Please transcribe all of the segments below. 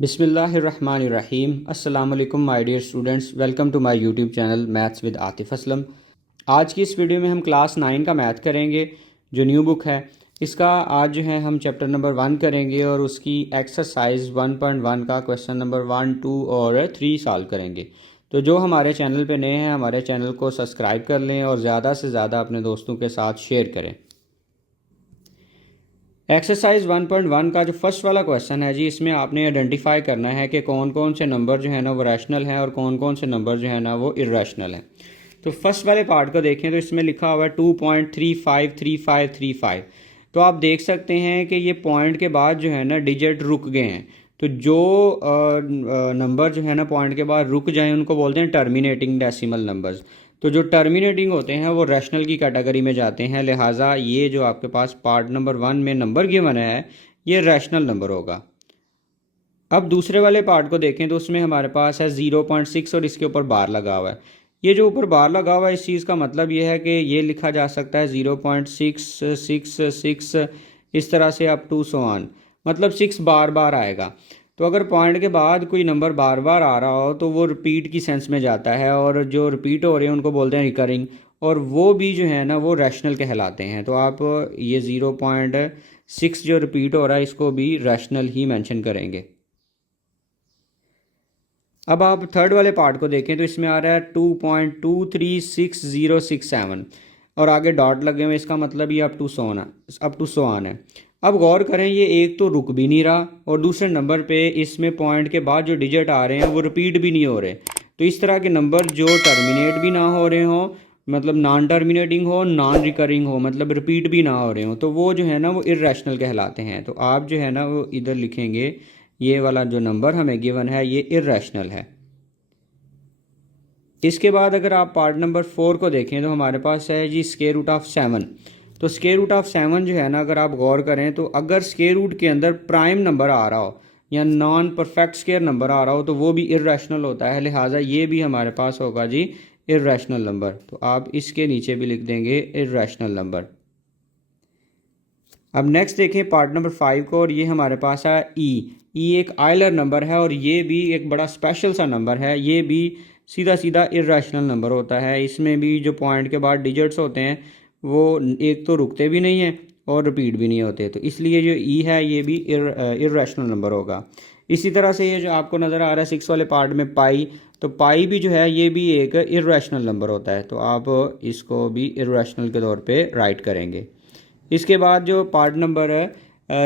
बिस्मिल्लाहिर्रहमानिर्रहीम। अस्सलाम वालेकुम my dear students, welcome to my YouTube channel maths with Atif Aslam. आज की इस वीडियो में हम क्लास 9 का मैथ करेंगे जो न्यू बुक है। इसका आज जो है हम चैप्टर नंबर 1 करेंगे और उसकी एक्सरसाइज 1.1 का क्वेश्चन नंबर 1, 2 और 3 सॉल्व करेंगे। तो जो हमारे चैनल पे नए हैं हमारे चैनल को सब्सक्राइब कर लें और ज़्यादा से ज़्यादा अपने दोस्तों के साथ शेयर करें। एक्सरसाइज 1.1 का जो फर्स्ट वाला क्वेश्चन है जी, इसमें आपने आइडेंटिफाई करना है कि कौन कौन से नंबर जो है ना वो रैशनल हैं और कौन कौन से नंबर जो है ना वो इर्रेशनल हैं। तो फर्स्ट वाले पार्ट को देखें तो इसमें लिखा हुआ है 2.353535। तो आप देख सकते हैं कि ये पॉइंट के बाद जो है ना डिजिट रुक गए हैं। तो जो नंबर जो है ना पॉइंट के बाद रुक जाए उनको बोलते हैं टर्मिनेटिंग डेसिमल नंबर्स। तो जो टर्मिनेटिंग होते हैं वो रैशनल की कैटेगरी में जाते हैं, लिहाजा ये जो आपके पास पार्ट नंबर 1 में नंबर गिवन है ये रैशनल नंबर होगा। अब दूसरे वाले पार्ट को देखें तो उसमें हमारे पास है 0.6 और इसके ऊपर बार लगा हुआ है। ये जो ऊपर बार लगा हुआ है इस चीज़ का मतलब ये है कि ये लिखा जा सकता है 0.666 इस तरह से अप टू सो ऑन, मतलब 6 बार बार आएगा। तो अगर पॉइंट के बाद कोई नंबर बार बार आ रहा हो तो वो रिपीट की सेंस में जाता है और जो रिपीट हो रहे हैं उनको बोलते हैं रिकरिंग, और वो भी जो है ना वो रैशनल कहलाते हैं। तो आप ये 0.6 जो रिपीट हो रहा है इसको भी रैशनल ही मेंशन करेंगे। अब आप थर्ड वाले पार्ट को देखें तो इसमें आ रहा है 2.236067 और आगे डॉट लगे हुए, इसका मतलब ये अप टू सो ऑन है। अब गौर करें ये एक तो रुक भी नहीं रहा और दूसरे नंबर पे इसमें पॉइंट के बाद जो डिजिट आ रहे हैं वो रिपीट भी नहीं हो रहे। तो इस तरह के नंबर जो टर्मिनेट भी ना हो रहे हो, मतलब नॉन टर्मिनेटिंग हो, नॉन रिकरिंग हो, मतलब रिपीट भी ना हो रहे हो, तो वो जो है ना वो इर्रेशनल कहलाते हैं। तो आप जो है ना वो इधर लिखेंगे ये वाला जो नंबर हमें गिवन है ये इर्रेशनल है। इसके बाद अगर आप पार्ट नंबर 4 को देखें तो हमारे पास है जी स्क्वायर रूट ऑफ 7। तो स्क्वायर रूट ऑफ 7 जो है ना अगर आप गौर करें तो अगर स्क्वायर रूट के अंदर प्राइम नंबर आ रहा हो या नॉन परफेक्ट स्क्वायर नंबर आ रहा हो तो वो भी इर्रेशनल होता है, लिहाजा ये भी हमारे पास होगा जी इर्रेशनल नंबर। तो आप इसके नीचे भी लिख देंगे इर्रेशनल नंबर। अब नेक्स्ट देखें पार्ट नंबर 5 को, और ये हमारे पास है ई एक आयलर नंबर है और ये भी एक बड़ा स्पेशल सा नंबर है। ये भी सीधा सीधा इर्रेशनल नंबर होता है। इसमें भी जो पॉइंट के बाद डिजिट्स होते हैं वो एक तो रुकते भी नहीं हैं और रिपीट भी नहीं होते, तो इसलिए जो ई है ये भी इर्रेशनल नंबर होगा। इसी तरह से ये जो आपको नज़र आ रहा है 6 वाले पार्ट में पाई, तो पाई भी जो है ये भी एक इर्रेशनल नंबर होता है। तो आप इसको भी इर्रेशनल के तौर पे राइट करेंगे। इसके बाद जो पार्ट नंबर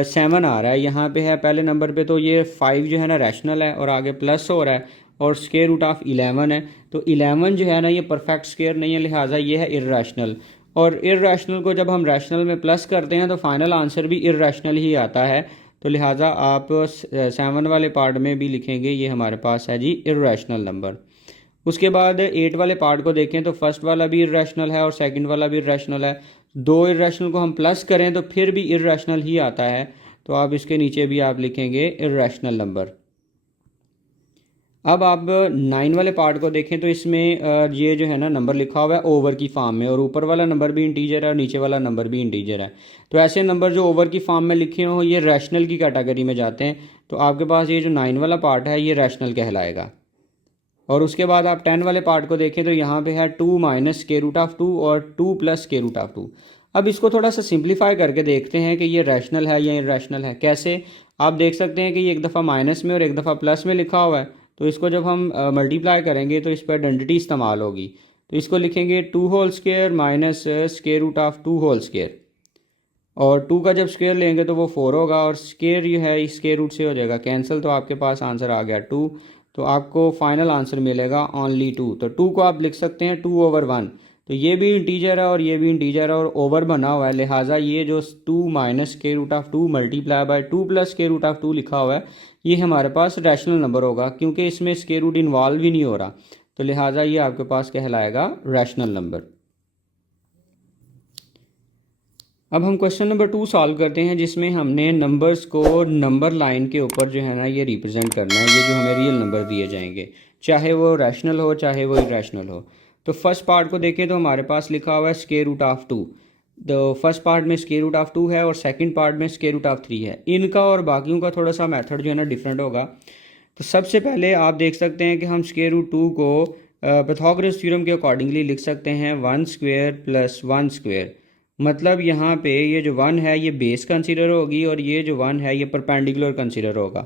7 आ रहा है यहाँ पे है पहले नंबर पे, तो ये 5 जो है ना रैशनल है और आगे प्लस हो रहा है और स्क्वायर रूट ऑफ 11 है। तो 11 जो है ना ये परफेक्ट स्क्वायर नहीं है, लिहाजा ये है इर्रेशनल। और इर्रेशनल को जब हम रैशनल में प्लस करते हैं तो फाइनल आंसर भी इर्रेशनल ही आता है। तो लिहाजा आप 7 वाले पार्ट में भी लिखेंगे ये हमारे पास है जी इर्रेशनल नंबर। उसके बाद 8 वाले पार्ट को देखें तो फर्स्ट वाला भी इर्रेशनल है और सेकंड वाला भी इर्रेशनल है। दो इर्रेशनल को हम प्लस करें तो फिर भी इर्रेशनल ही आता है। तो आप इसके नीचे भी आप लिखेंगे इर्रेशनल नंबर। अब आप 9 वाले पार्ट को देखें तो इसमें ये जो है ना नंबर लिखा हुआ है ओवर की फॉर्म में, और ऊपर वाला नंबर भी इंटीजर है और नीचे वाला नंबर भी इंटीजर है। तो ऐसे नंबर जो ओवर की फॉर्म में लिखे हों ये रैशनल की कैटेगरी में जाते हैं। तो आपके पास ये जो 9 वाला पार्ट है ये रैशनल कहलाएगा। और उसके बाद आप 10 वाले पार्ट को देखें तो यहाँ पे है 2 माइनस स्क्वायर रूट ऑफ 2 और 2 प्लस स्क्वायर रूट ऑफ 2। अब इसको थोड़ा सा सिंप्लीफाई करके देखते हैं कि ये रैशनल है या इरैशनल है। कैसे, आप देख सकते हैं कि ये एक दफ़ा माइनस में और एक दफ़ा प्लस में लिखा हुआ है। तो इसको जब हम मल्टीप्लाई करेंगे तो इस पर आइडेंटिटी इस्तेमाल होगी। तो इसको लिखेंगे 2 whole square minus square root of 2 whole square, और 2 का जब स्क्वायर लेंगे तो वो 4 होगा और स्क्वायर ये है इस स्क्वायर रूट से हो जाएगा कैंसिल, तो आपके पास आंसर आ गया 2। तो आपको फाइनल आंसर मिलेगा ओनली 2। तो 2 को आप लिख सकते हैं 2/1। तो ये भी इंटीजर है और ये भी इंटीजर है और ओवर बना हुआ है, लिहाजा ये जो 2 minus square root of 2 multiply by 2 plus square root of 2 लिखा हुआ है ये हमारे पास रैशनल नंबर होगा, क्योंकि इसमें स्क्वायर रूट इन्वॉल्व ही नहीं हो रहा। तो लिहाजा ये आपके पास कहलाएगा रैशनल नंबर। अब हम क्वेश्चन नंबर 2 सॉल्व करते हैं, जिसमें हमने नंबर्स को नंबर लाइन के ऊपर जो है ना ये रिप्रेजेंट करना है। ये जो हमें रियल नंबर दिए जाएंगे चाहे वो रैशनल हो चाहे वो इरैशनल हो। तो फर्स्ट पार्ट को देखें तो हमारे पास लिखा हुआ है स्क्वायर रूट ऑफ 2। तो फर्स्ट पार्ट में स्क्वायर रूट ऑफ 2 है और सेकंड पार्ट में स्क्वायर रूट ऑफ 3 है। इनका और बाकियों का थोड़ा सा मेथड जो है ना डिफरेंट होगा। तो सबसे पहले आप देख सकते हैं कि हम स्क्वायर रूट 2 को पाइथागोरस थ्योरम के अकॉर्डिंगली लिख सकते हैं 1 स्क्वायर प्लस 1 स्क्वायर। मतलब यहाँ पे ये जो 1 है ये बेस कंसीडर होगी और ये जो 1 है ये परपेंडिकुलर कंसीडर होगा।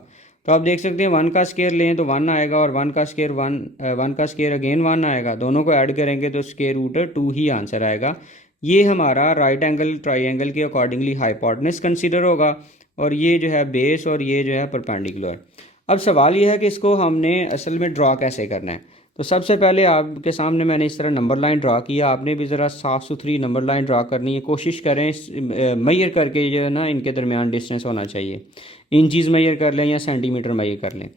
तो आप देख सकते हैं 1 का स्क्वायर लें तो 1 आएगा और 1 का स्क्वायर 1 का स्क्वायर अगेन 1 आएगा। दोनों को ऐड करेंगे तो स्क्वायर रूट 2 ही आंसर आएगा। ये हमारा राइट एंगल ट्राइंगल के अकॉर्डिंगली हाइपोटेनस कंसीडर होगा और ये जो है बेस और ये जो है परपेंडिकुलर। अब सवाल ये है कि इसको हमने असल में ड्रॉ कैसे करना है। तो सबसे पहले आपके सामने मैंने इस तरह नंबर लाइन ड्रा किया। आपने भी ज़रा साफ़ सुथरी नंबर लाइन ड्रा करनी है। कोशिश करें मेजर करके जो है ना इनके दरमियान डिस्टेंस होना चाहिए। इंचज़ मेजर कर लें या सेंटीमीटर मेजर कर लें।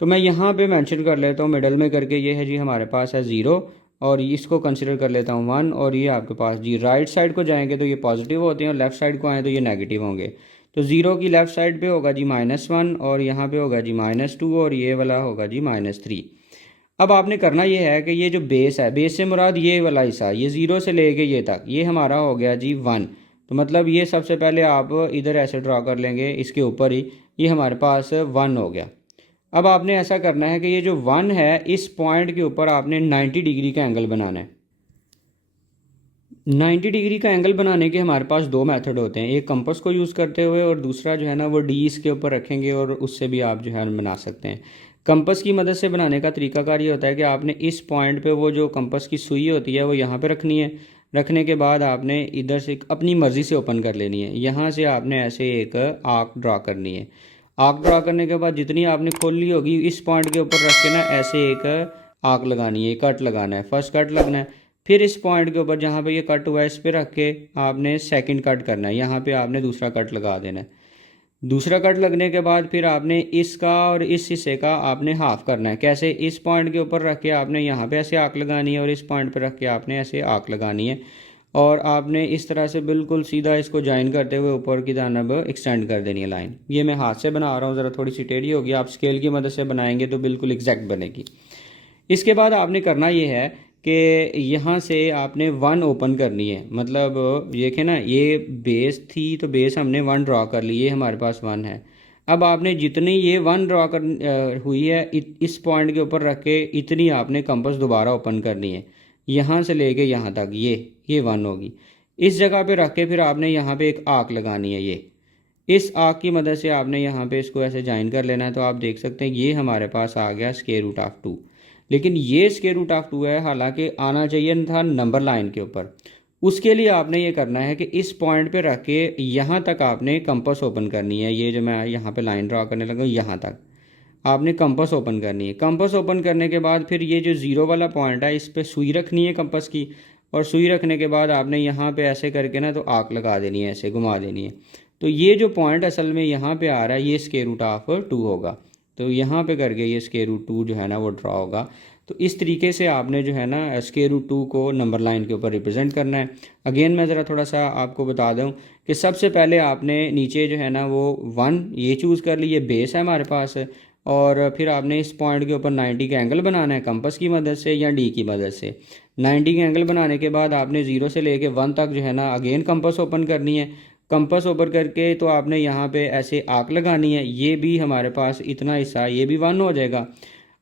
तो मैं यहाँ पे मेंशन कर लेता हूँ मिडल में करके, ये है जी हमारे पास है 0 और इसको कंसिडर कर लेता हूँ 1 और ये आपके पास जी राइट साइड को जाएंगे तो ये पॉजिटिव होते हैं और लेफ़्ट साइड को आएँ तो ये नेगेटिव होंगे। तो 0 की लेफ़्ट साइड पे होगा जी -1 और यहाँ पे होगा जी -2 और ये वाला होगा जी -3। अब आपने करना ये है कि ये जो बेस है, बेस से मुराद ये वाला हिस्सा, ये 0 से लेके ये तक, ये हमारा हो गया जी 1। तो मतलब ये सबसे पहले आप इधर ऐसे ड्रा कर लेंगे इसके ऊपर ही, ये हमारे पास 1 हो गया। अब आपने ऐसा करना है कि ये जो 1 है इस पॉइंट के ऊपर आपने 90 डिग्री का एंगल बनाना है। 90 डिग्री का एंगल बनाने के हमारे पास दो मेथड होते हैं, एक कंपास को यूज़ करते हुए और दूसरा जो है ना वो डी इसके ऊपर रखेंगे और उससे भी आप जो है बना सकते हैं। कंपास की मदद से बनाने का तरीकाकार ये होता है कि आपने इस पॉइंट पे वो जो कंपास की सुई होती है वो यहाँ पे रखनी है। रखने के बाद आपने इधर से अपनी मर्ज़ी से ओपन कर लेनी है। यहाँ से आपने ऐसे एक आर्क ड्रा करनी है। आर्क ड्रा करने के बाद जितनी आपने खोल ली होगी इस पॉइंट के ऊपर रख के ना ऐसे एक आर्क लगानी है, कट लगाना है। फर्स्ट कट लगना है, फिर इस पॉइंट के ऊपर जहाँ पे ये कट हुआ है इस पे रख के आपने सेकंड कट करना है। यहाँ पे आपने दूसरा कट लगा देना है। दूसरा कट लगने के बाद फिर आपने इसका और इस हिस्से का आपने हाफ करना है। कैसे? इस पॉइंट के ऊपर रख के आपने यहाँ पे ऐसे आर्क लगानी है और इस पॉइंट पे रख के आपने ऐसे आर्क लगानी है और आपने इस तरह से बिल्कुल सीधा इसको ज्वाइन करते हुए ऊपर की जानब एक्सटेंड कर देनी है लाइन। ये मैं हाथ से बना रहा हूँ, ज़रा थोड़ी सी टेढ़ी होगी, आप स्केल की मदद से बनाएंगे तो बिल्कुल एग्जैक्ट बनेगी। इसके बाद आपने करना ये है कि यहाँ से आपने 1 ओपन करनी है। मतलब देखें ना, ये बेस थी तो बेस हमने 1 ड्रा कर ली, ये हमारे पास 1 है। अब आपने जितनी ये 1 ड्रा कर हुई है इस पॉइंट के ऊपर रख के इतनी आपने कंपास दोबारा ओपन करनी है, यहाँ से लेके यहाँ तक ये 1 होगी। इस जगह पे रख के फिर आपने यहाँ पे एक आर्क लगानी है। ये इस आर्क की मदद से आपने यहाँ पे इसको ऐसे ज्वाइन कर लेना है। तो आप देख सकते हैं ये हमारे पास आ गया स्क्वायर रूट ऑफ 2। लेकिन ये स्क्वायर रूट ऑफ 2 है, हालांकि आना चाहिए था नंबर लाइन के ऊपर। उसके लिए आपने ये करना है कि इस पॉइंट पे रख के यहाँ तक आपने कंपास ओपन करनी है। ये जो मैं यहाँ पे लाइन ड्रा करने लगा यहाँ तक आपने कंपास ओपन करनी है। कंपास ओपन करने के बाद फिर ये जो 0 वाला पॉइंट है इस पर सुई रखनी है कंपास की, और सुई रखने के बाद आपने यहाँ पे ऐसे करके ना तो आर्क लगा देनी है, ऐसे घुमा देनी है। तो ये जो पॉइंट असल में यहाँ पे आ रहा है ये स्क्वायर रूट ऑफ 2 होगा। तो यहाँ पे करके ये स्क्वायर रूट 2 जो है ना वो ड्रा होगा। तो इस तरीके से आपने जो है ना स्क्वायर रूट 2 को नंबर लाइन के ऊपर रिप्रेजेंट करना है। अगेन मैं ज़रा थोड़ा सा आपको बता दूं कि सबसे पहले आपने नीचे जो है ना वो 1 ये चूज़ कर ली, ये बेस है हमारे पास, और फिर आपने इस पॉइंट के ऊपर 90 का एंगल बनाना है कंपास की मदद से या डी की मदद से। 90 का एंगल बनाने के बाद आपने 0 से लेके 1 तक जो है ना अगेन कंपास ओपन करनी है। कंपास ओपन करके तो आपने यहाँ पे ऐसे आर्क लगानी है। ये भी हमारे पास इतना हिस्सा, ये भी 1 हो जाएगा।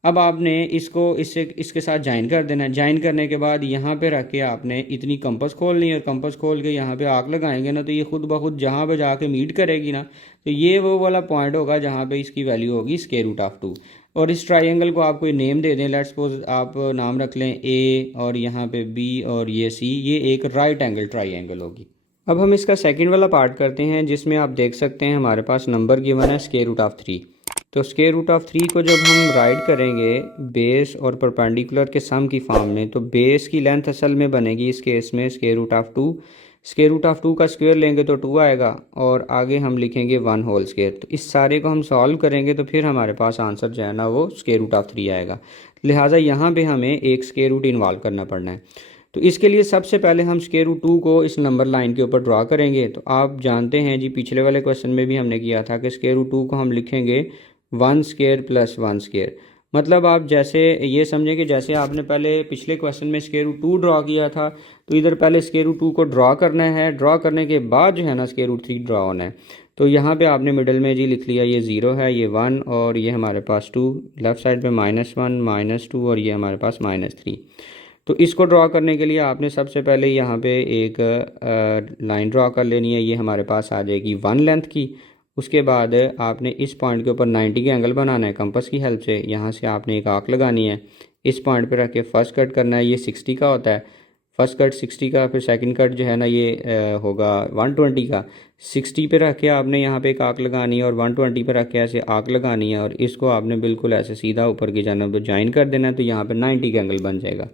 अब आपने इसको इसके साथ ज्वाइन कर देना है। ज्वाइन करने के बाद यहाँ पे रख के आपने इतनी कंपास खोलनी है और कंपास खोल के यहाँ पे आर्क लगाएंगे ना तो ये खुद ब खुद जहाँ पे जाके मीट करेगी ना तो ये वो वाला पॉइंट होगा जहाँ पे इसकी वैल्यू होगी स्क्वायर रूट ऑफ 2। और इस ट्राइंगल को आप कोई नेम दे दें, लेट्स सपोज आप नाम रख लें ए और यहाँ पे बी और ये सी, ये एक राइट एंगल ट्राइंगल होगी। अब हम इसका सेकंड वाला पार्ट करते हैं जिसमें आप देख सकते हैं हमारे पास नंबर गिवन है स्क्वायर रूट ऑफ 3। तो स्क्वायर रूट ऑफ 3 को जब हम राइट करेंगे बेस और परपेंडिकुलर के सम की फॉर्म में तो बेस की लेंथ असल में बनेगी इस केस में square root of 2। Square root of 2 का स्क्वायर लेंगे तो 2 आएगा और आगे हम लिखेंगे 1 होल स्क्वायर। तो इस सारे को हम सॉल्व करेंगे तो फिर हमारे पास आंसर जो है ना वो स्क्वायर रूट ऑफ 3 आएगा। लिहाजा यहाँ पे हमें एक स्क्वायर रूट इन्वॉल्व करना पड़ना है। तो इसके लिए सबसे पहले हम स्क्वायर रूट 2 को इस नंबर लाइन के ऊपर ड्रा करेंगे। तो आप जानते हैं जी पिछले वाले क्वेश्चन में भी हमने किया था कि स्क्वायर रूट 2 को हम लिखेंगे 1 स्क्वायर प्लस 1 स्क्वायर। मतलब आप जैसे ये समझें कि जैसे आपने पहले पिछले क्वेश्चन में स्क्वायर रूट 2 ड्रॉ किया था, तो इधर पहले स्क्वायर रूट 2 को ड्रॉ करना है, ड्रॉ करने के बाद जो है ना स्क्वायर रूट 3 ड्रॉ होना है। तो यहाँ पे आपने मिडल में जी लिख लिया, ये 0 है, ये 1 और ये हमारे पास 2, लेफ्ट साइड पे -1 -2 और ये हमारे पास -3। तो इसको ड्रॉ करने के लिए आपने सबसे पहले यहाँ पे एक लाइन ड्रॉ कर लेनी है, ये हमारे पास आ जाएगी 1 लेंथ की। उसके बाद आपने इस पॉइंट के ऊपर 90 का एंगल बनाना है कंपास की हेल्प से। यहाँ से आपने एक आर्क लगानी है, इस पॉइंट पे रख के फर्स्ट कट करना है, ये 60 का होता है, फर्स्ट कट 60 का, फिर सेकंड कट जो है ना ये होगा 120 का। 60 पे रख के आपने यहाँ पे एक आर्क लगानी है और 120 पे रख के ऐसे आर्क लगानी है और इसको आपने बिल्कुल ऐसे सीधा ऊपर की जानिब ज्वाइन कर देना है, तो यहाँ पे 90 का एंगल बन जाएगा।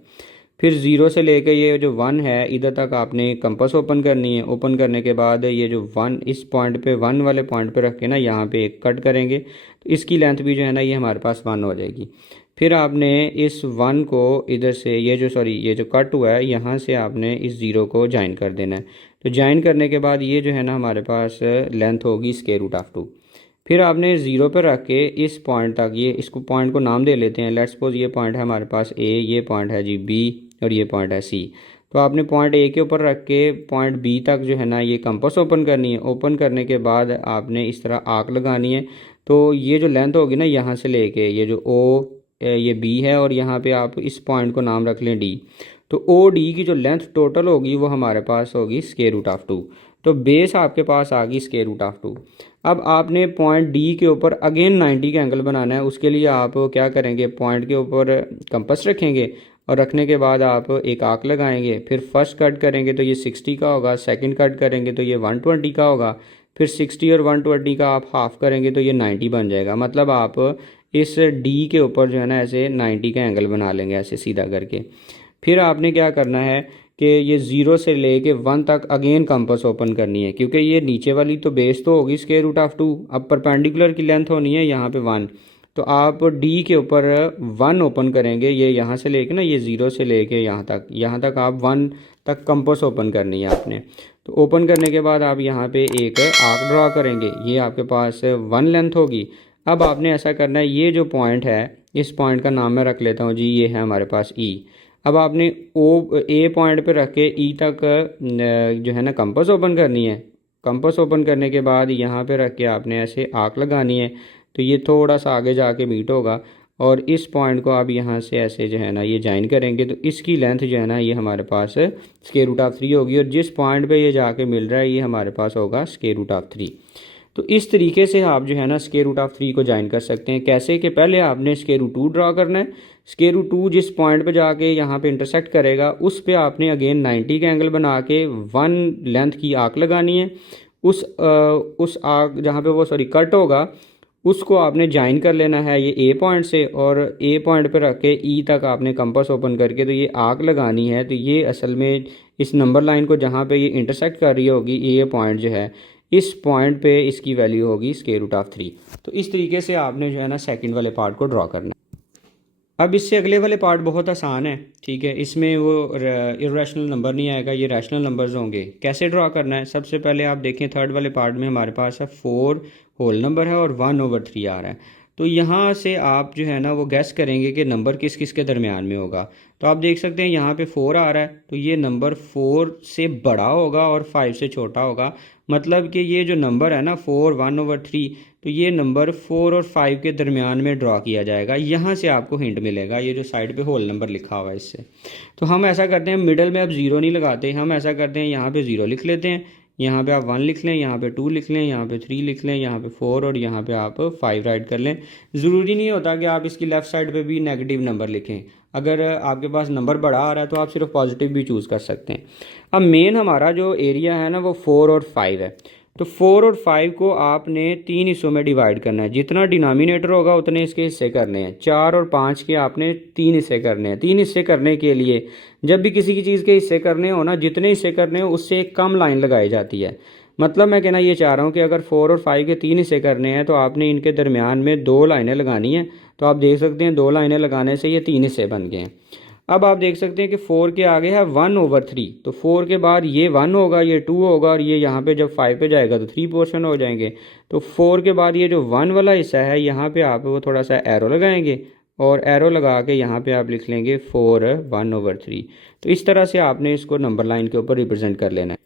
फिर 0 से लेके ये जो 1 है इधर तक आपने कंपास ओपन करनी है। ओपन करने के बाद ये जो 1 इस पॉइंट पे 1 वाले पॉइंट पे रख के ना यहाँ पे एक कट करेंगे, तो इसकी लेंथ भी जो है ना ये हमारे पास 1 हो जाएगी। फिर आपने इस 1 को इधर से ये जो कट हुआ है यहाँ से आपने इस 0 को ज्वाइन कर देना है। तो ज्वाइन करने के बाद ये जो है ना हमारे पास लेंथ होगी स्क्वायर रूट ऑफ 2। फिर आपने 0 पर रख के इस पॉइंट तक, ये इसको पॉइंट को नाम दे लेते हैं, लेट्स सपोज ये पॉइंट है हमारे पास A, ये पॉइंट है जी B और ये पॉइंट है C। तो आपने पॉइंट A के ऊपर रख के पॉइंट B तक जो है ना ये कंपास ओपन करनी है। ओपन करने के बाद आपने इस तरह आर्क लगानी है। तो ये जो लेंथ होगी ना यहाँ से लेके ये जो ये B है और यहाँ पे आप इस पॉइंट को नाम रख लें D। तो OD की जो लेंथ टोटल होगी वो हमारे पास होगी स्क्वायर रूट ऑफ 2। तो बेस आपके पास आ गई स्क्वायर रूट ऑफ 2। अब आपने पॉइंट डी के ऊपर अगेन 90 का एंगल बनाना है। उसके लिए आप क्या करेंगे, पॉइंट के ऊपर कंपास रखेंगे और रखने के बाद आप एक आर्क लगाएंगे। फिर फर्स्ट कट करेंगे तो ये 60 का होगा, सेकंड कट करेंगे तो ये 120 का होगा, फिर 60 और 120 का आप हाफ करेंगे तो ये 90 बन जाएगा। मतलब आप इस डी के ऊपर जो है ना ऐसे 90 का एंगल बना लेंगे ऐसे सीधा करके। फिर आपने क्या करना है कि ये 0 से लेके 1 तक अगेन कंपास ओपन करनी है, क्योंकि ये नीचे वाली तो बेस तो होगी स्क्वायर रूट ऑफ 2। अब परपेंडिकुलर की लेंथ होनी है यहाँ पे 1। तो आप डी के ऊपर 1 ओपन करेंगे, ये यहाँ से लेके ना ये 0 से लेके यहाँ तक आप 1 तक कंपास ओपन करनी है आपने। तो ओपन करने के बाद आप यहाँ पे एक आर्क ड्रा करेंगे, ये आपके पास 1 लेंथ होगी। अब आपने ऐसा करना है, ये जो पॉइंट है इस पॉइंट का नाम मैं रख लेता हूँ जी, ये है हमारे पास E। अब आपने ए पॉइंट पे रख के ई तक जो है ना कंपास ओपन करनी है। कंपास ओपन करने के बाद यहाँ पे रख के आपने ऐसे आर्क लगानी है, तो ये थोड़ा सा आगे जाके मीट होगा और इस पॉइंट को आप यहाँ से ऐसे जो है ना ये ज्वाइन करेंगे, तो इसकी लेंथ जो है ना ये हमारे पास स्क्वायर रूट ऑफ 3 होगी और जिस पॉइंट पे ये जाके मिल रहा है ये हमारे पास होगा स्क्वायर रूट ऑफ 3। तो इस तरीके से आप जो है ना स्क्वायर रूट ऑफ 3 को ज्वाइन कर सकते हैं। कैसे कि पहले आपने स्क्वायर रूट 2 ड्रा करना है, स्क्वायर रूट 2 जिस पॉइंट पे जाके यहाँ पे इंटरसेक्ट करेगा उस पे आपने अगेन 90 का एंगल बना के 1 लेंथ की आर्क लगानी है। उस आर्क जहाँ पे वो कट होगा उसको आपने ज्वाइन कर लेना है ये ए पॉइंट से, और ए पॉइंट पे रख के ई तक आपने कंपास ओपन करके तो ये आर्क लगानी है। तो ये असल में इस नंबर लाइन को जहाँ पे ये इंटरसेक्ट कर रही होगी ये पॉइंट जो है, इस पॉइंट पे इसकी वैल्यू होगी स्क्वायर रूट ऑफ 3। तो इस तरीके से आपने जो है ना सेकंड वाले पार्ट को ड्रॉ करना। अब इससे अगले वाले पार्ट बहुत आसान है, ठीक है। इसमें वो इरेशनल नंबर नहीं आएगा, ये रैशनल नंबर्स होंगे। कैसे ड्रॉ करना है, सबसे पहले आप देखें थर्ड वाले पार्ट में हमारे पास है 4 होल नंबर है और 1/3 आ रहा है। तो यहाँ से आप जो है ना वो गैस करेंगे कि नंबर किस किस के दरमियान में होगा। तो आप देख सकते हैं यहाँ पे 4 आ रहा है, तो ये नंबर 4 से बड़ा होगा और 5 से छोटा होगा। मतलब कि ये जो नंबर है ना 4 1/3, तो ये नंबर 4 और 5 के दरमियान में ड्रॉ किया जाएगा। यहाँ से आपको हिंट मिलेगा, ये जो साइड पे होल नंबर लिखा हुआ है इससे। तो हम ऐसा करते हैं, मिडल में अब 0 नहीं लगाते, हम ऐसा करते हैं यहाँ पे 0 लिख लेते हैं, यहाँ पे आप 1 लिख लें, यहाँ पे 2 लिख लें, यहाँ पे 3 लिख लें, यहाँ पे 4 और यहाँ पे आप 5 राइट कर लें। ज़रूरी नहीं होता कि आप इसकी लेफ़्ट साइड पे भी नेगेटिव नंबर लिखें। अगर आपके पास नंबर बड़ा आ रहा है तो आप सिर्फ पॉजिटिव भी चूज़ कर सकते हैं। अब मेन हमारा जो एरिया है ना वो 4 और 5 है। तो 4 और 5 को आपने 3 हिस्सों में डिवाइड करना है। जितना डिनोमिनेटर होगा उतने इसके हिस्से करने हैं। 4 और 5 के आपने 3 हिस्से करने हैं। 3 हिस्से करने के लिए जब भी किसी की चीज़ के हिस्से करने हो ना, जितने हिस्से करने हो उससे एक कम लाइन लगाई जाती है। मतलब मैं कहना ये चाह रहा हूँ कि अगर 4 और 5 के 3 हिस्से करने हैं तो आपने इनके दरमियान में 2 लाइनें लगानी हैं। तो आप देख सकते हैं 2 लाइनें लगाने से ये 3 हिस्से बन गए हैं। अब आप देख सकते हैं कि 4 के आगे है 1/3, तो 4 के बाद ये 1 होगा, ये 2 होगा और ये यहाँ पे जब 5 पे जाएगा तो 3 पोर्शन हो जाएंगे। तो 4 के बाद ये जो 1 वाला हिस्सा है यहाँ पे आप वो थोड़ा सा एरो लगाएंगे और एरो लगा के यहाँ पे आप लिख लेंगे 4 1/3। तो इस तरह से आपने इसको नंबर लाइन के ऊपर रिप्रेजेंट कर लेना है।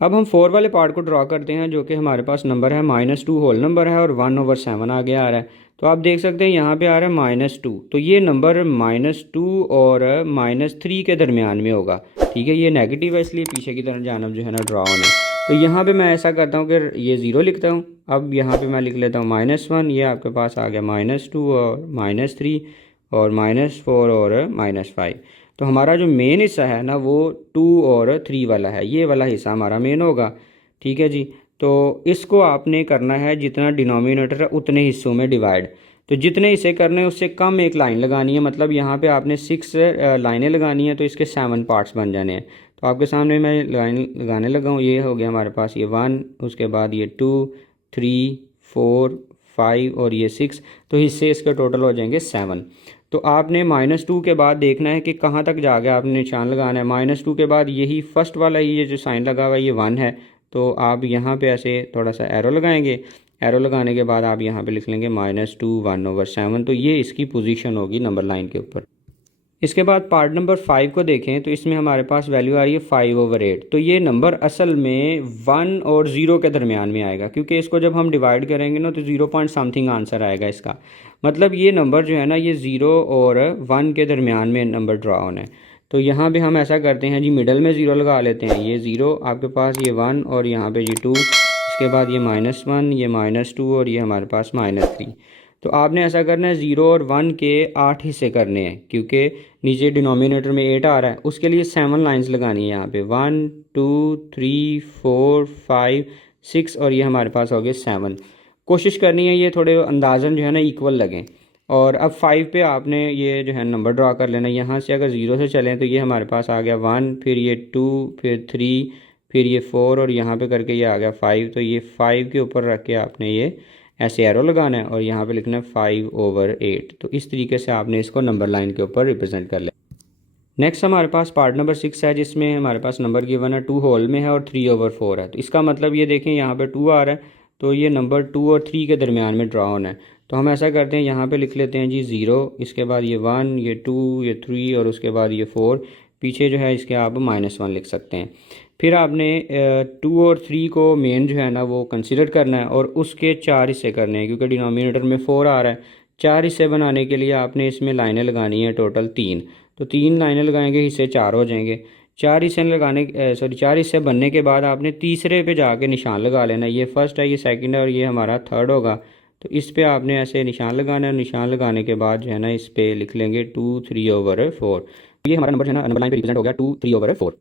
अब हम 4 वाले पार्ट को ड्रॉ करते हैं, जो कि हमारे पास नंबर है -2 होल नंबर है और 1/7 आगे आ रहा है। तो आप देख सकते हैं यहाँ पे आ रहा है -2, तो ये नंबर -2 और -3 के दरमियान में होगा। ठीक है, ये नेगेटिव है इसलिए पीछे की तरफ जानब जो है ना ड्रॉ होना है। तो यहाँ पे मैं ऐसा करता हूँ कि ये 0 लिखता हूँ। अब यहाँ पे मैं लिख लेता हूँ -1, ये आपके पास आ गया -2 और -3 और -4 और -5। तो हमारा जो मेन हिस्सा है ना वो 2 और 3 वाला है, ये वाला हिस्सा हमारा मेन होगा। ठीक है जी, तो इसको आपने करना है जितना डिनोमिनेटर है उतने हिस्सों में डिवाइड। तो जितने हिस्से करने हैं उससे कम एक लाइन लगानी है, मतलब यहाँ पे आपने 6 लाइनें लगानी है, तो इसके 7 पार्ट्स बन जाने हैं। तो आपके सामने मैं लाइन लगाने लगा हूँ। ये हो गया हमारे पास ये 1, उसके बाद ये 2 3 4 5 और ये 6। तो हिस्से इसके टोटल हो जाएंगे 7। तो आपने -2 के बाद देखना है कि कहाँ तक जा गया, आपने निशान लगाना है। -2 के बाद यही फर्स्ट वाला ये जो साइन लगा हुआ है ये 1 है, तो आप यहाँ पे ऐसे थोड़ा सा एरो लगाएंगे। एरो लगाने के बाद आप यहाँ पे लिख लेंगे -2 1/7। तो ये इसकी पोजीशन होगी नंबर लाइन के ऊपर। इसके बाद पार्ट नंबर 5 को देखें तो इसमें हमारे पास वैल्यू आ रही है 5/8। तो ये नंबर असल में 1 और 0 के दरमियान में आएगा, क्योंकि इसको जब हम डिवाइड करेंगे ना तो 0 पॉइंट समथिंग आंसर आएगा इसका। मतलब ये नंबर जो है ना ये 0 और 1 के दरमियान में नंबर ड्रा होना है। तो यहाँ पे हम ऐसा करते हैं जी, मिडल में 0 लगा लेते हैं। ये 0 आपके पास, ये 1 और यहाँ पे जी 2, इसके बाद ये -1, ये -2 और ये हमारे पास -3। तो आपने ऐसा करना है 0 और 1 के 8 हिस्से करने हैं, क्योंकि नीचे डिनोमिनेटर में 8 आ रहा है। उसके लिए 7 लाइंस लगानी है यहाँ पे, 1 2 3 4 5 6 और ये हमारे पास हो गए 7। कोशिश करनी है ये थोड़े अंदाज़न जो है ना इक्वल लगें। और अब 5 पे आपने ये जो है नंबर ड्रा कर लेना। यहाँ से अगर 0 से चलें तो ये हमारे पास आ गया 1, फिर ये 2, फिर 3, फिर ये 4 और यहाँ पे करके ये आ गया 5। तो ये 5 के ऊपर रख के आपने ये ऐसे एरो लगाना है और यहाँ पे लिखना है 5/8। तो इस तरीके से आपने इसको नंबर लाइन के ऊपर रिप्रेजेंट कर लिया। नेक्स्ट हमारे पास पार्ट नंबर 6 है, जिसमें हमारे पास नंबर गिवन है 2 होल में है और 3/4 है। तो इसका मतलब ये देखें यहाँ पे 2 आ रहा है, तो ये नंबर 2 और 3 के दरमियान में ड्रा होना है। तो हम ऐसा करते हैं, यहाँ पे लिख लेते हैं जी 0, इसके बाद ये 1, ये 2, ये 3 और उसके बाद ये 4। पीछे जो है इसके आप -1 लिख सकते हैं। फिर आपने 2 और 3 को मेन जो है ना वो कंसिडर करना है और उसके 4 हिस्से करने हैं, क्योंकि डिनोमिनेटर में 4 आ रहा है। 4 हिस्से बनाने के लिए आपने इसमें लाइनें लगानी है टोटल 3। तो 3 लाइनें लगाएंगे, हिस्से 4 हो जाएंगे। 4 हिस्से लगाने 4 हिस्से बनने के बाद आपने तीसरे पे जाके निशान लगा लेना। ये फर्स्ट है, ये सेकंड है और ये हमारा थर्ड होगा। तो इस पे आपने ऐसे निशान लगाना है। निशान लगाने के बाद जो है ना इस पे लिख लेंगे 2 3/4। ये हमारा नंबर जो है ना नंबर लाइन पे रिप्रेजेंट हो गया 2 3/4।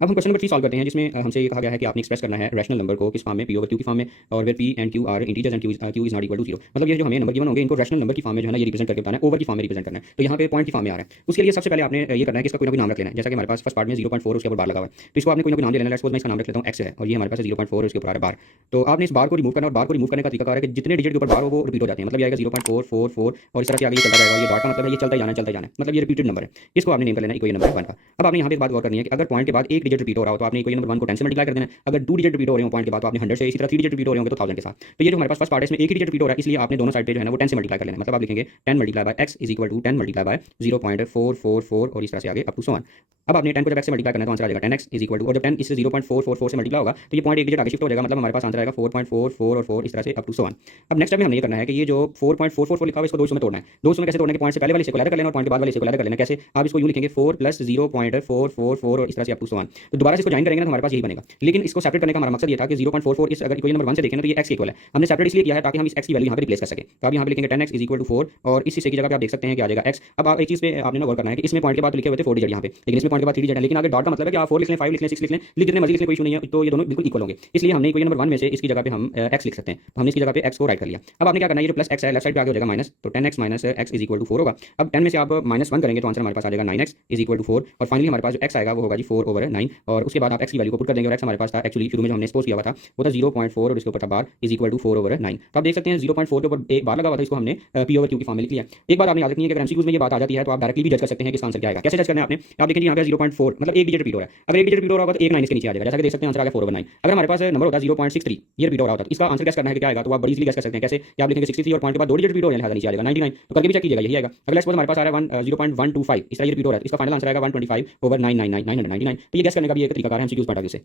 अब हम क्वेश्चन नंबर 3 सॉल्व करते हैं, जिसमें हमसे ये कहा गया है कि आपने एक्सप्रेस करना है रैशनल नंबर को किस फॉर्म में, p/q की फॉर्म में, और where p and q are integers and q is not equal to 0। मतलब ये जो हमें नंबर गिवन होंगे इनको रैशनल नंबर की फॉर्म में जो है ना ये रिप्रेजेंट करके बताना है, ओवर की फॉर्म में रिप्रेजेंट करना है। तो यहाँ पे पॉइंट की फॉर्म में आ रहा है। उसके लिए सबसे पहले आपने ये करना है कि इसका कोई ना कोई नाम रख लेना है। जैसा कि हमारे पास फर्स्ट पार्ट में 0.4 उसके ऊपर बार लगा हुआ है, तो इसको आपने कोई ना कोई नाम दे लेना है। लेट्स सपोज मैं इसका नाम रख लेता हूँ x है और ये हमारे पास 0.4 उसके ऊपर आ रहा है बार। तो आपने इस बार को रिमूव करना, और बार को रिमूव करने का तरीका है कि जितने डिजिट के ऊपर बार हो वो रिपीट हो जाते हैं। मतलब ये आएगा 0.444 और इस तरह से आगे ये चलता जाएगा। ये डॉट का मतलब है ये चलता ही जाना है, मतलब ये रिपीटेड नंबर है। इसको आपने नेम कर लेना इक्वेशन नंबर 1 का। अब आपने यहाँ पे एक बात गौर करनी है कि अगर पॉइंट के बाद एक डिजिट रिपीट हो रहा हो तो आपने इक्वेशन नंबर 1 को 10 से मल्टीप्लाई कर देना है। अगर 2 डिजिट रिपीट हो रहे हो पॉइंट के बाद तो आपने 100 से, इसी तरह 3 डिजिट रिपीट हो रहे होंगे तो 1000 के साथ। तो ये जो हमारे पास फर्स्ट पार्ट है इसमें एक ही डिजिट रिपीट हो रहा है, इसलिए आपने दोनों साइड पे जो है ना वो 10 से मल्टीप्लाई कर लेना है। मतलब आप लिखेंगे 10 multiply by x is equal to 10 multiply by 0.444 और इस तरह से आगे अप टू 100। अब आपने 10 को जब x से मल्टीप्लाई करना है तो आंसर आ जाएगा 10x इज इक्वल टू, और जब 10 इससे 0.444 से मल्टीप्लाई होगा तो ये पॉइंट एक डिजिट आगे शिफ्ट हो जाएगा। मतलब हमारे पास आंसर आएगा 4.44 और 4 इस तरह से अप टू 100। अब नेक्स्ट टाइम हमने ये करना है कि ये जो 4.444 लिखा हुआ है इसको दो हिस्सों में तोड़ना है। दो हिस्सों में कैसे तोड़ने के, पॉइंट से पहले वाले हिस्से को ऐड कर लेना और पॉइंट के बाद वाले हिस्से को ऐड कर लेना। कैसे, आप इसको यूं लिखेंगे 4 + 0.444 और इस तरह से अप टू 100। तो दोबारा से इसको ज्वाइन करेंगे ना तो हमारे पास यही बनेगा। लेकिन इसको सेपरेट करने का हमारा मकसद ये था कि 0.44 इस अगर इक्वेशन नंबर 1 से देखें ना तो ये x के इक्वल है। हमने सेपरेट इसलिए किया है ताकि हम इस x की वैल्यू यहाँ पे रिप्लेस कर सकें। तो आप यहाँ पे लिखेंगे 10x इज इक्वल टू 4 और इस हिस्से की जगह पे आप देख सकते हैं कि आ जाएगा x। अब आप एक चीज़ पे आपने ना गौर करना है कि इसमें पॉइंट के बाद लिखे हुए थे 4 डिजिट यहाँ पे, लेकिन इसमें पॉइंट के बाद 3 डिजिट है। लेकिन अगर डॉट का मतलब है कि आप 4 लिख लें, 5 लिख लें, 6 लिख लें, जितने मर्जी लिख लें, कोई इशू नहीं है। तो ये दोनों बिल्कुल इक्वल होंगे, इसलिए हमने इक्वेशन नंबर 1 में से इसकी जगह पे हम x लिख सकते हैं। तो हमने इसकी जगह पे x को राइट कर लिया। अब आपने क्या करना है, ये जो प्लस x है लेफ्ट साइड पे आगे हो जाएगा माइनस, तो 10x minus x is equal to 4 होगा। अब 10 में से आप -1 करेंगे तो आंसर हमारे पास आ जाएगा 9x इज इक्वल टू 4 और फाइनली हमारे पास जो x आएगा वो होगा जी 4/9। 9 और उसके बाद आप एक्स की वैल्यू को पुट कर देंगे और एक्स हमारे पास था एक्चुअली शुरू में जो हमने सपोज किया हुआ था वो था 0.4 और इसके ऊपर था बार इज इक्वल टू 4/9। तो आप देख सकते हैं 0.4 के ऊपर एक बार लगा हुआ था, इसको हमने पी ओवर क्यू की फॉर्म में लिख लिया। एक बात आपने याद रखनी है कि अगर एमसीक्यूज में ये बात आ जाती है तो आप डायरेक्टली भी जज कर सकते हैं कि इसका आंसर क्या आएगा। कैसे जज करना है आपने, आप देखेंगे यहाँ पे 0.4 मतलब एक डिजिट रिपीट हो रहा है। अगर एक डिजिट रिपीट हो रहा होगा तो एक 9 इसके नीचे आ जाएगा, जैसा कि देख सकते हैं आंसर आ गया 4/9। अगर हमारे पास नंबर होता है 0.63 ये रिपीट हो रहा होता है, इसका आंसर कैसे करना है कि क्या आएगा, तो आप बड़ी इजीली गैस कर सकते हैं। कैसे कि आप लिखेंगे 63 और पॉइंट के बाद 2 डिजिट रिपीट हो रहे हैं, नीचे आ जाएगा 99। तो करके भी चेक कीजिएगा, यही आएगा। अगला सपोज हमारे पास आ रहा है 0.125 इस तरह ये रिपीट हो रहा है, इसका फाइनल आंसर आएगा 125/999 तो ये गैस करने का भी एक तरीका है एमसीक्यूज पॉइंट ऑफ व्यू से।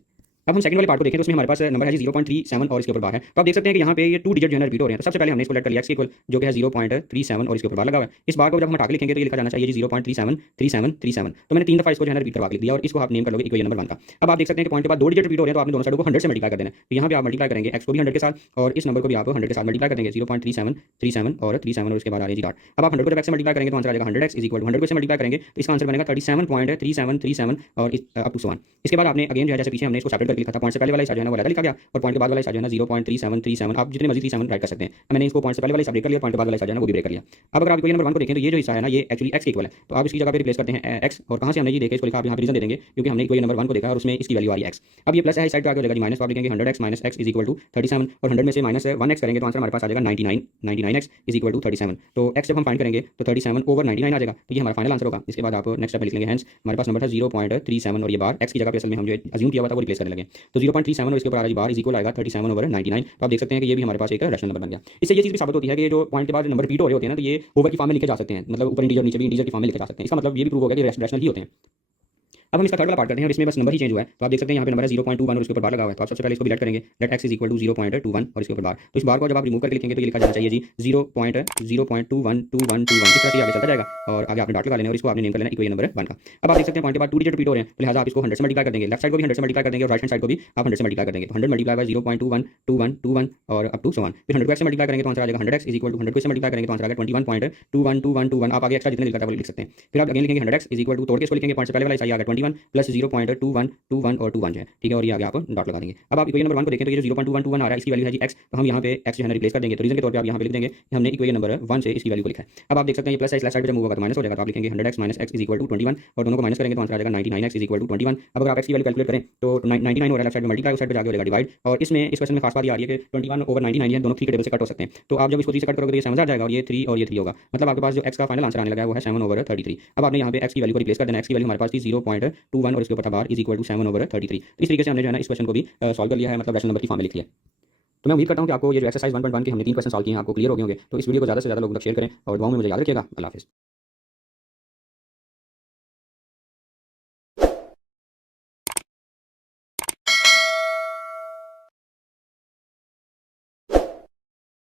अब हम सेकंड वाले पार्ट को देखें तो उसमें हमारे पास नंबर है जी 0.37 और इसके ऊपर बार है। तो आप देख सकते हैं कि यहाँ पे ये 2 डिजिट जो है रिपीट हो रहे हैं। तो सबसे पहले हमने इसको लेट कर लिया x इक्वल जो कि है 0.37 और इसके ऊपर बार लगा हुआ है। इस बार को जब हम हटा के लिखेंगे तो ये लिखा जाना चाहिए जी 0.373737। तो मैंने 3 दफा इसको जो है रिपीट करवा दिया और इसको आप नेम कर लोगे इक्वेशन नंबर 1 का। अब आप देख सकते हैं कि पॉइंट के बाद 2 डिजिट रिपीट हो रहे हैं तो आपने दोनों साइडों को 100 से मल्टीप्लाई कर देना है। तो यहाँ पे आप मल्टीप्लाई करेंगे x को भी 100 के साथ और इस नंबर को भी आप 100 के साथ मल्टीप्लाई कर देंगे 0.3737 और 37 और उसके बाद आ रही है जी डॉट। अब आप 100 को जब x से मल्टीप्लाई करेंगे तो आंसर आ जाएगा 100x इज इक्वल टू 100 को से मल्टीप्लाई करेंगे तो इसका आंसर बनेगा 37.3737 और अप टू 1। इसके बाद आपने अगेन जो है जैसे पीछे हमने इसको सेपरेट करके लिखा था, पॉइंट से पहले वाला हिस्सा जो है ना वो अलग लिखा गया और पॉइंट के बाद वाला हिस्सा जो है ना 0.3737 आप जितने मर्जी 37 राइट कर सकते हैं। मैंने इसको पॉइंट से पहले वाला हिस्सा ब्रेक कर लिया, पॉइंट के बाद वाला हिस्सा जो है ना वो भी ब्रेक कर लिया। अब अगर आप इक्वेशन नंबर 1 को देखें तो ये जो हिस्सा है ना ये एक्चुअली x के इक्वल है, तो आप इसकी जगह पे रिप्लेस करते हैं x और कहां से हमने ये देखा इसको लिखा, आप यहां पे रीजन दे देंगे क्योंकि हमने इक्वेशन नंबर 1 को देखा और उसमें इसकी वैल्यू आ रही है x। अब ये प्लस है इस साइड पे आगे हो जाएगा माइनस, तो आप लिखेंगे 100x minus x is equal to 37 और 100 में से माइनस 1x करेंगे तो आंसर हमारे पास आ जाएगा 99x इज इक्वल टू 37। तो x जब हम फाइंड करेंगे तो 37/99 आ जाएगा, तो ये हमारा फाइनल आंसर होगा। इसके बाद आप नेक्स्ट स्टेप में लिख लेंगे हेंस हमारे पास नंबर था 0.37 और ये बार x की जगह पे असल में हम जो अज्यूम किया हुआ था वो रिप्लेस करने लगे। तो 0.37 और इसके ऊपर आ रहा है बार इज इक्वल आएगा 37/99। तो आप देख सकते हैं कि ये भी हमारे पास एक रैशनल नंबर बन गया। इससे ये चीज़ भी साबित होती है कि ये जो पॉइंट के बाद नंबर रिपीट हो रहे होते हैं ना तो ये ओवर की फॉर्म में लिखे जा सकते हैं, मतलब ऊपर इंटीजर नीचे भी इंटीजर की फॉर्म में लिखे जा सकते हैं। इसका मतलब ये भी प्रूव हो गया कि रैशनल ही होते हैं। अब हम इसका थर्ड वाला पार्ट करते हैं और इसमें बस नंबर ही चेंज हुआ है। तो आप देख सकते हैं यहाँ पे नंबर है 0.21 और इसके ऊपर बार लगा हुआ है। तो आप सबसे पहले इसको लेट करेंगे let x is equal to 0.21 और इसके ऊपर बार। तो इस बार को जब आप रिमूव करके लिखेंगे तो ये लिखा जाना चाहिए जी 0.0.212121 इस तरह से आगे चलता जाएगा और आगे आपने डॉट लगा लेना और इसको आपने नेम कर लेना इक्वेशन नंबर 1 का। अब आप देख सकते हैं पॉइंट के बाद 2 डिजिट रिपीट हो रहे हैं तो लिहाजा आप इसको 100 से मल्टीप्लाई कर देंगे, लेफ्ट साइड को भी 100 से मल्टीप्लाई कर देंगे और राइट हैंड साइड को भी आप 100 से मल्टीप्लाई कर देंगे। तो 100 मल्टीप्लाई बाय 0.212121 और अप टू 1 फिर 100 को x से मल्टीप्लाई करेंगे तो आंसर आ जाएगा 100x इज इक्वल टू 100 को से मल्टीप्लाई करेंगे तो आंसर आ जाएगा 21.212121। आप आगे एक्स्ट्रा जितने लिखा था वो लिख सकते हैं। फिर आप अगेन लिखेंगे 100x इज इक्वल टू तोड़ के इसको लिखेंगे पॉइंट से पहले वाला आ गया 21 प्लस 0.2121 और 21 है, ठीक है, और ये आगे आप डॉट लगा देंगे। अब आप इक्वेशन नंबर 1 को देखें तो ये जो 0.2121 आ रहा है इसकी वैल्यू है जी x, तो हम यहाँ पे x जो है रिप्लेस कर देंगे। तो रीजन के तौर पे आप यहाँ पे लिख देंगे कि हमने इक्वेशन नंबर 1 से इसकी वैल्यू को लिखा है। अब आप देख सकते हैं ये प्लस है, इस साइड पे जब मूव होगा तो माइनस हो जाएगा, तो आप लिखेंगे 100x minus x is equal to 21 और दोनों को माइनस करेंगे तो आंसर आ जाएगा 99x इज इक्वल टू 21। अब अगर आप x की वैल्यू कैलकुलेट करें तो 99 हो रहा है, लेफ्ट साइड में मल्टीप्लाई उस साइड पे जाके हो जाएगा डिवाइड। और इसमें इस क्वेश्चन में खास बात ये आ रही है कि 21/99 है, दोनों 3 के टेबल से कट हो सकते हैं। तो आप जब इसको 3 से कट करोगे तो ये 7 आ जाएगा और ये 3 और ये 3 होगा, मतलब आपके पास जो x का फाइनल आंसर आने लगा है वो है 7/33। अब आपने यहाँ पे x की वैल्यू को रिप्लेस कर देना। x की वैल्यू हमारे पास थी 0.21 और इसके ऊपर था बार इज इक्वल टू 7/33। तो इस तरीके से हमने जो है ना इस क्वेश्चन को भी सॉल्व कर लिया है, मतलब रैशनल नंबर की फॉर्म में लिख लिया। तो मैं उम्मीद करता हूं कि आपको ये जो एक्सरसाइज 1.1 के हमने 3 क्वेश्चन सॉल्व किए हैं आपको क्लियर हो गए होंगे। तो इस वीडियो को ज़्यादा से ज़्यादा लोगों तक शेयर करें और दुआओं में मुझे याद रखिएगा। अल्लाह हाफिज़।